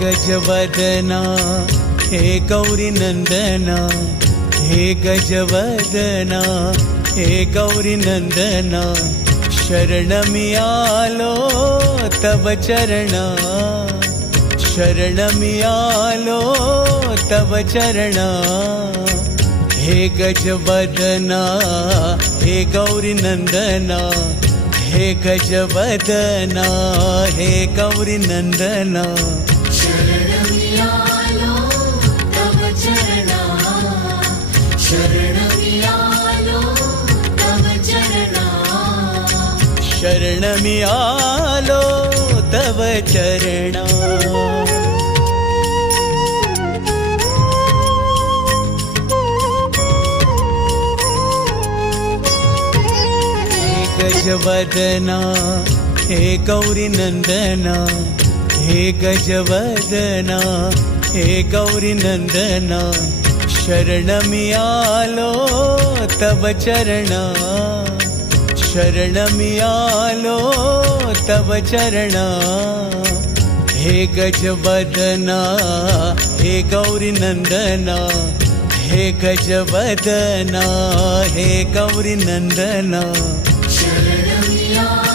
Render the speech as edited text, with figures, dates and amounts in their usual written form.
गजवदना हे गौरी नंदना, हे गजवदना हे गौरी नंदना, शरणमि आलो तव चरणा, शरणमि आलो तव चरणा। हे गजवदना हे गौरी नंदना, हे गजवदना हे गौरी नंदना, शरणमि आलो तव चरणा, शरणमि आलो तव चरणा, शरणमि आलो तव चरणा। गजवदना हे गौरी नंदना, हे गजवदना हे गौरी नंदना, शरणमि आलो तव चरणा, शरणमि आलो तव चरणा। हे गजवदना हे गौरी नंदना, हे गजवदना हे गौरी नंदना, शरणमि आलो